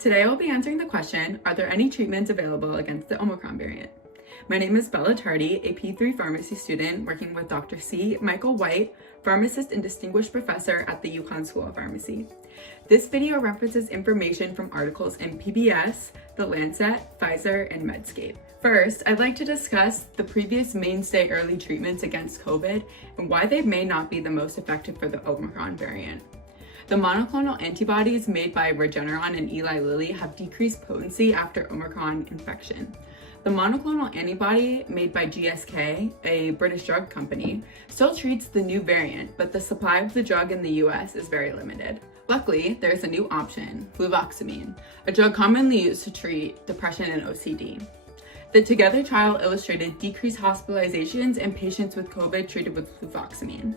Today I'll be answering the question, are there any treatments available against the Omicron variant? My name is Bella Tardy, a P3 pharmacy student working with Dr. C. Michael White, pharmacist and distinguished professor at the UConn School of Pharmacy. This video references information from articles in PBS, The Lancet, Pfizer, and Medscape. First, I'd like to discuss the previous mainstay early treatments against COVID and why they may not be the most effective for the Omicron variant. The monoclonal antibodies made by Regeneron and Eli Lilly have decreased potency after Omicron infection. The monoclonal antibody made by GSK, a British drug company, still treats the new variant, but the supply of the drug in the US is very limited. Luckily, there's a new option, fluvoxamine, a drug commonly used to treat depression and OCD. The Together trial illustrated decreased hospitalizations in patients with COVID treated with fluvoxamine.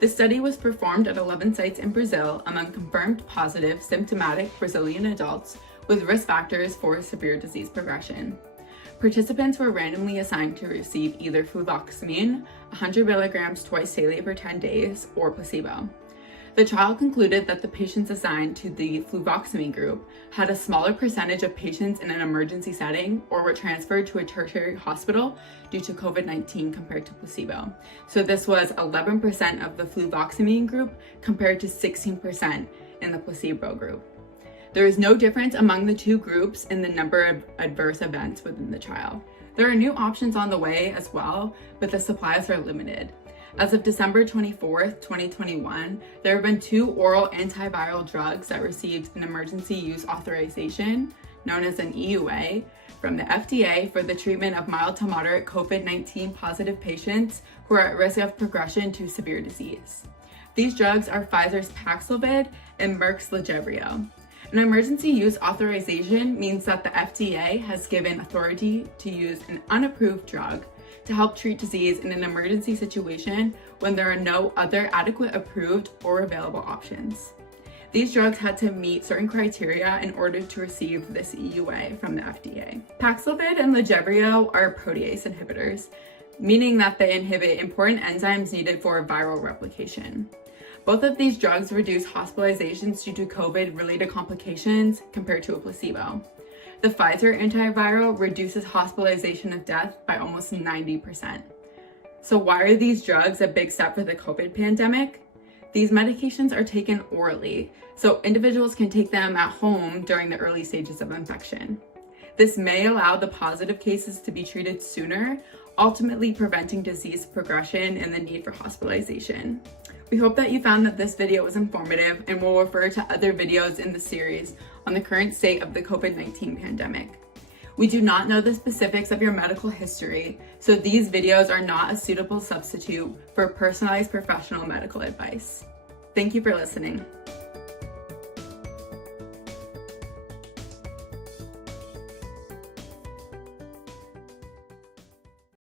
The study was performed at 11 sites in Brazil among confirmed positive symptomatic Brazilian adults with risk factors for severe disease progression. Participants were randomly assigned to receive either fluvoxamine, 100 milligrams twice daily for 10 days, or placebo. The trial concluded that the patients assigned to the fluvoxamine group had a smaller percentage of patients in an emergency setting or were transferred to a tertiary hospital due to COVID-19 compared to placebo. So this was 11% of the fluvoxamine group compared to 16% in the placebo group. There is no difference among the two groups in the number of adverse events within the trial. There are new options on the way as well, but the supplies are limited. As of December 24th, 2021, there have been 2 oral antiviral drugs that received an emergency use authorization, known as an EUA, from the FDA for the treatment of mild to moderate COVID-19 positive patients who are at risk of progression to severe disease. These drugs are Pfizer's Paxlovid and Merck's Lagevrio. An emergency use authorization means that the FDA has given authority to use an unapproved drug to help treat disease in an emergency situation when there are no other adequate approved or available options. These drugs had to meet certain criteria in order to receive this EUA from the FDA. Paxlovid and Lagevrio are protease inhibitors, meaning that they inhibit important enzymes needed for viral replication. Both of these drugs reduce hospitalizations due to COVID-related complications compared to a placebo. The Pfizer antiviral reduces hospitalization of death by almost 90%. So why are these drugs a big step for the COVID pandemic? These medications are taken orally, so individuals can take them at home during the early stages of infection. This may allow the positive cases to be treated sooner, ultimately preventing disease progression and the need for hospitalization. We hope that you found that this video was informative and will refer to other videos in the series on the current state of the COVID-19 pandemic. We do not know the specifics of your medical history, so these videos are not a suitable substitute for personalized professional medical advice. Thank you for listening.